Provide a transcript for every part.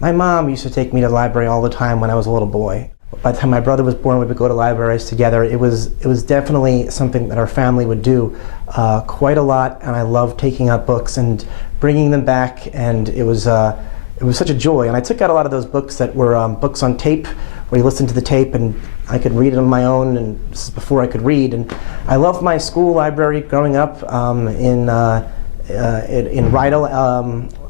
My mom used to take me to the library all the time when I was a little boy. By the time my brother was born, we would go to libraries together. It was definitely something that our family would do quite a lot, and I loved taking out books and bringing them back, and it was such a joy. And I took out a lot of those books that were books on tape, where you listen to the tape and I could read it on my own, and this is before I could read. And I loved my school library growing up in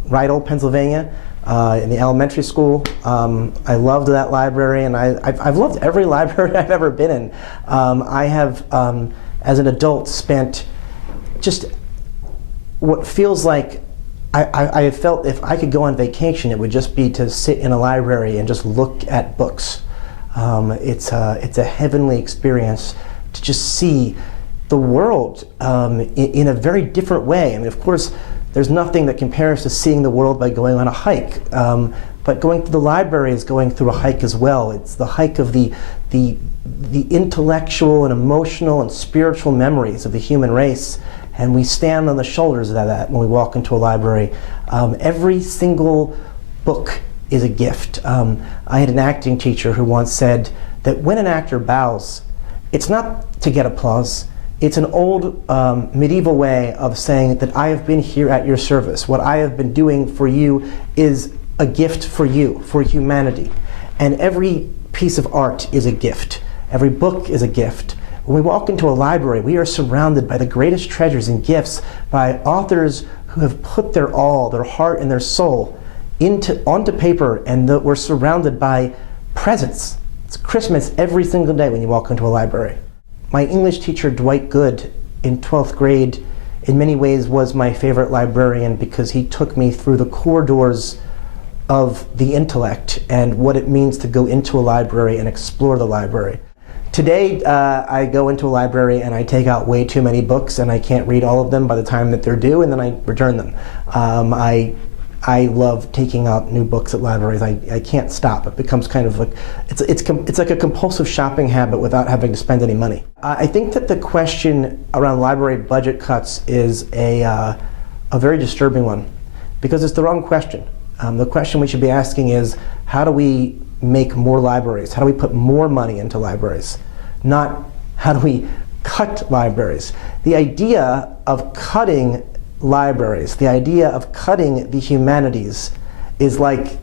Rydell, Pennsylvania. In the elementary school. I loved that library, and I've loved every library I've ever been in. I have, as an adult, spent just what feels like I have felt if I could go on vacation, it would just be to sit in a library and just look at books. It's a heavenly experience to just see the world in a very different way. I mean, of course, there's nothing that compares to seeing the world by going on a hike. But going to the library is going through a hike as well. It's the hike of the intellectual and emotional and spiritual memories of the human race. And we stand on the shoulders of that when we walk into a library. Every single book is a gift. I had an acting teacher who once said that when an actor bows, it's not to get applause. It's an old medieval way of saying that I have been here at your service. What I have been doing for you is a gift for you, for humanity. And every piece of art is a gift. Every book is a gift. When we walk into a library, we are surrounded by the greatest treasures and gifts by authors who have put their all, their heart and their soul onto paper, and we're surrounded by presents. It's Christmas every single day when you walk into a library. My English teacher, Dwight Good, in 12th grade, in many ways was my favorite librarian because he took me through the corridors of the intellect and what it means to go into a library and explore the library. Today, I go into a library and I take out way too many books and I can't read all of them by the time that they're due, and then I return them. I love taking out new books at libraries. I can't stop. It becomes kind of like, it's like a compulsive shopping habit without having to spend any money. I think that the question around library budget cuts is a very disturbing one because it's the wrong question. The question we should be asking is, how do we make more libraries? How do we put more money into libraries? Not how do we cut libraries? The idea of cutting libraries, the idea of cutting the humanities is like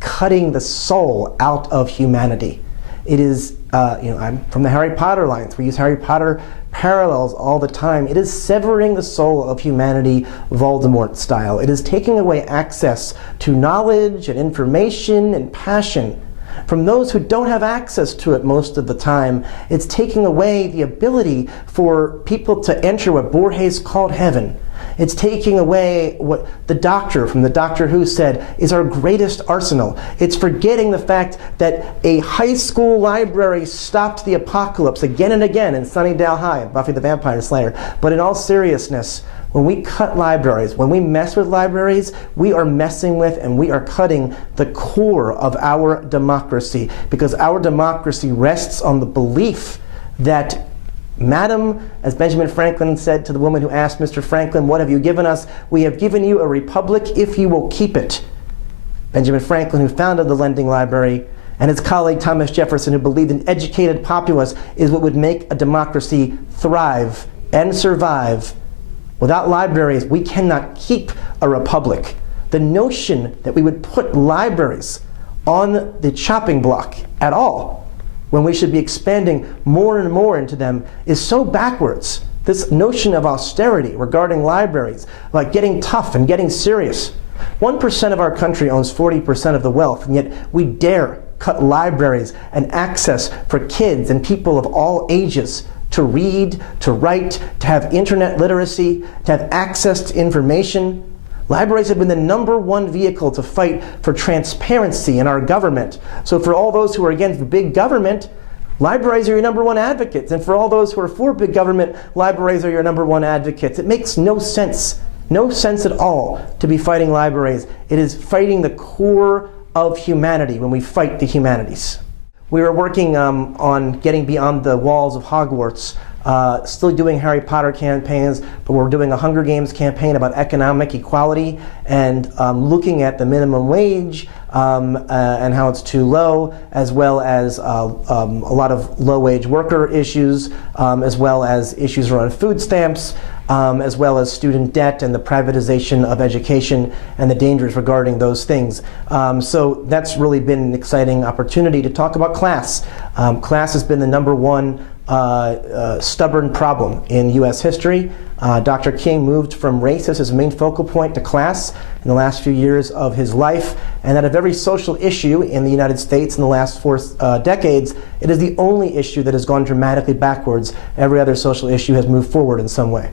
cutting the soul out of humanity. It is, I'm from the Harry Potter lines. We use Harry Potter parallels all the time. It is severing the soul of humanity, Voldemort style. It is taking away access to knowledge and information and passion from those who don't have access to it most of the time. It's taking away the ability for people to enter what Borges called heaven. It's taking away what the Doctor from the Doctor Who said is our greatest arsenal. It's forgetting the fact that a high school library stopped the apocalypse again and again in Sunnydale High, Buffy the Vampire Slayer. But in all seriousness, when we cut libraries, when we mess with libraries, we are messing with and we are cutting the core of our democracy, because our democracy rests on the belief that Madam, as Benjamin Franklin said to the woman who asked Mr. Franklin, "What have you given us?" "We have given you a republic if you will keep it." Benjamin Franklin, who founded the Lending Library, and his colleague Thomas Jefferson, who believed an educated populace is what would make a democracy thrive and survive. Without libraries, we cannot keep a republic. The notion that we would put libraries on the chopping block at all, when we should be expanding more and more into them, is so backwards. This notion of austerity regarding libraries, like getting tough and getting serious. 1% of our country owns 40% of the wealth, and yet we dare cut libraries and access for kids and people of all ages to read, to write, to have internet literacy, to have access to information. Libraries have been the #1 vehicle to fight for transparency in our government. So for all those who are against big government, libraries are your #1 advocates. And for all those who are for big government, libraries are your #1 advocates. It makes no sense at all to be fighting libraries. It is fighting the core of humanity when we fight the humanities. We were working on getting beyond the walls of Hogwarts, still doing Harry Potter campaigns, but we're doing a Hunger Games campaign about economic equality and looking at the minimum wage, and how it's too low, as well as a lot of low-wage worker issues, as well as issues around food stamps, as well as student debt and the privatization of education and the dangers regarding those things. So that's really been an exciting opportunity to talk about class. Class has been the number one stubborn problem in U.S. history. Dr. King moved from race as his main focal point to class in the last few years of his life, and out of every social issue in the United States in the last 4 decades, it is the only issue that has gone dramatically backwards. Every other social issue has moved forward in some way.